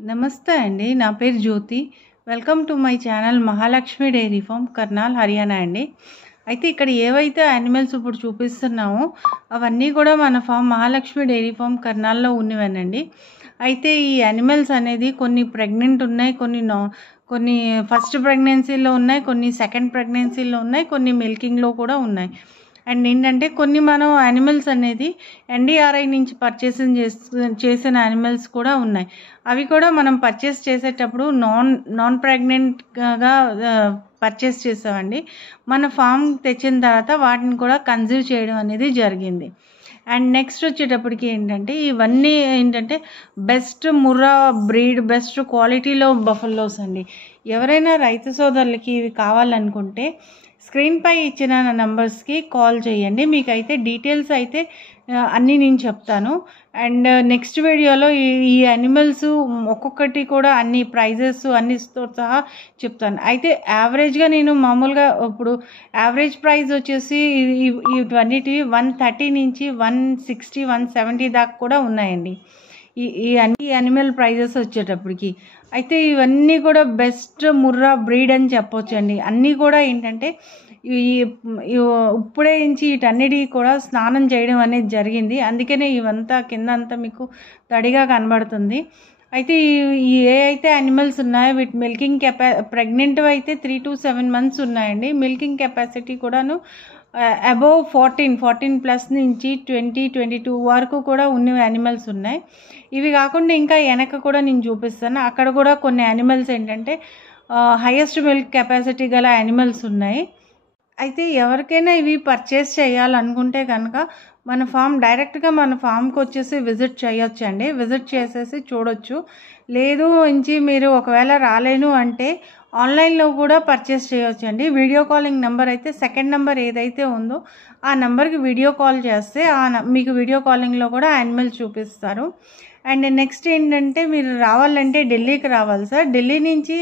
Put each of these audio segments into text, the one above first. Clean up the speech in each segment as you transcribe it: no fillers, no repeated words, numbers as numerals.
నమస్తే అండి. నా పేరు Jyothi. Welcome to my channel Mahalakshmi dairy farm, Karnal, Haryana అండి. అయితే ఇక్కడ ఏవైతే యానిమల్స్ ఇప్పుడు చూపిస్తున్నామో అవన్నీ కూడా మన ఫామ్ మహాలక్ష్మి డైరీ ఫార్మ్ కర్నాల్లో ఉన్నవేనండి. అయితే ఈ యానిమల్స్ అనేది కొన్ని ప్రెగ్నెంట్ ఉన్నాయి, కొన్ని ఫస్ట్ ప్రెగ్నెన్సీలో ఉన్నాయి, కొన్ని సెకండ్ ప్రెగ్నెన్సీలో ఉన్నాయి, కొన్ని మిల్కింగ్లో కూడా ఉన్నాయి. అండ్ ఏంటంటే కొన్ని మనం యానిమల్స్ అనేది ఎన్డీఆర్ఐ నుంచి చేసిన యానిమల్స్ కూడా ఉన్నాయి. అవి కూడా మనం పర్చేస్ చేసేటప్పుడు నాన్ ప్రెగ్నెంట్గా పర్చేస్ చేసామండి. మన ఫామ్ తెచ్చిన తర్వాత వాటిని కూడా కన్సీవ్ చేయడం అనేది జరిగింది. అండ్ నెక్స్ట్ వచ్చేటప్పటికి ఏంటంటే ఇవన్నీ బెస్ట్ ముర్రా బ్రీడ్, బెస్ట్ క్వాలిటీలో బఫెల్లోస్ అండి. ఎవరైనా రైతు సోదరులకి ఇవి కావాలనుకుంటే స్క్రీన్పై ఇచ్చిన నంబర్స్కి కాల్ చేయండి. మీకైతే డీటెయిల్స్ అయితే అన్నీ నేను చెప్తాను. అండ్ నెక్స్ట్ వీడియోలో ఈ యానిమల్స్ ఒక్కొక్కటి కూడా అన్ని ప్రైజెస్ అన్నితో సహా చెప్తాను. అయితే యావరేజ్గా నేను మామూలుగా ఇప్పుడు యావరేజ్ ప్రైస్ వచ్చేసి ఇవన్నిటి 130 నుంచి 160, 170 దాకా కూడా ఉన్నాయండి ఈ యానిమల్ ప్రైజెస్ వచ్చేటప్పటికి. అయితే ఇవన్నీ కూడా బెస్ట్ ముర్రా బ్రీడ్ అని చెప్పొచ్చండి. అన్నీ కూడా ఏంటంటే ఇప్పుడే నుంచి వీటన్నిటి కూడా స్నానం చేయడం అనేది జరిగింది. అందుకనే ఇవంతా కిందంతా మీకు తడిగా కనబడుతుంది. అయితే ఏ అయితే యానిమల్స్ ఉన్నాయో వీటి మిల్కింగ్ ప్రెగ్నెంట్ అయితే 3 to 7 months ఉన్నాయండి. మిల్కింగ్ కెపాసిటీ కూడాను అబోవ్ 14+ నుంచి 20-22 వరకు కూడా ఉన్న యానిమల్స్ ఉన్నాయి. ఇవి కాకుండా ఇంకా వెనక కూడా నేను చూపిస్తాను. అక్కడ కూడా కొన్ని యానిమల్స్ ఏంటంటే హైయెస్ట్ మిల్క్ కెపాసిటీ గల యానిమల్స్ ఉన్నాయి. అయితే ఎవరికైనా ఇవి పర్చేస్ చేయాలనుకుంటే కనుక డైరెక్ట్గా మన ఫామ్కి వచ్చేసి విజిట్ చేయొచ్చండి. విజిట్ చేసేసి చూడొచ్చు. లేదు మీరు ఒకవేళ రాలేను అంటే ఆన్లైన్లో కూడా పర్చేస్ చేయొచ్చండి. వీడియో కాలింగ్ నెంబర్ అయితే సెకండ్ నెంబర్ ఏదైతే ఉందో ఆ నెంబర్కి వీడియో కాల్ చేస్తే మీకు వీడియో కాలింగ్లో కూడా యానిమల్ చూపిస్తారు. అండ్ నెక్స్ట్ ఏంటంటే మీరు రావాలంటే ఢిల్లీకి రావాలి సార్. ఢిల్లీ నుంచి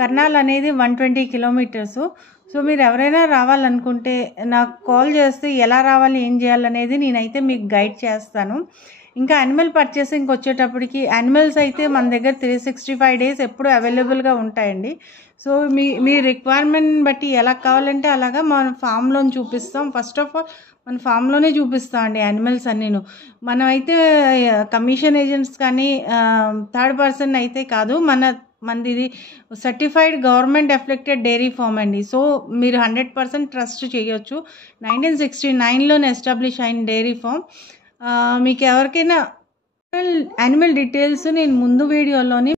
కర్నాల్ అనేది 120 kilometers. సో మీరు ఎవరైనా రావాలనుకుంటే నాకు కాల్ చేస్తే ఎలా రావాలి, ఏం చేయాలనేది నేనైతే మీకు గైడ్ చేస్తాను. ఇంకా యానిమల్ పర్చేసింగ్కి వచ్చేటప్పటికి యానిమల్స్ అయితే మన దగ్గర 365 days ఎప్పుడు అవైలబుల్గా ఉంటాయండి. సో మీ రిక్వైర్మెంట్ బట్టి ఎలా కావాలంటే అలాగా మన ఫామ్లో చూపిస్తాం. ఫస్ట్ ఆఫ్ ఆల్ మన ఫామ్లోనే చూపిస్తామండి యానిమల్స్ అన్నీను. మనమైతే కమిషన్ ఏజెంట్స్ కానీ థర్డ్ పర్సన్ అయితే కాదు. మనది ఇది certified government affiliated dairy farm అండి. సో మీరు 100% ట్రస్ట్ చేయొచ్చు. 1969లోనే ఎస్టాబ్లిష్ అయిన డైరీ ఫామ్. మీకు ఎవరికైనా యానిమల్ డీటెయిల్స్ నేను ముందు వీడియోలోని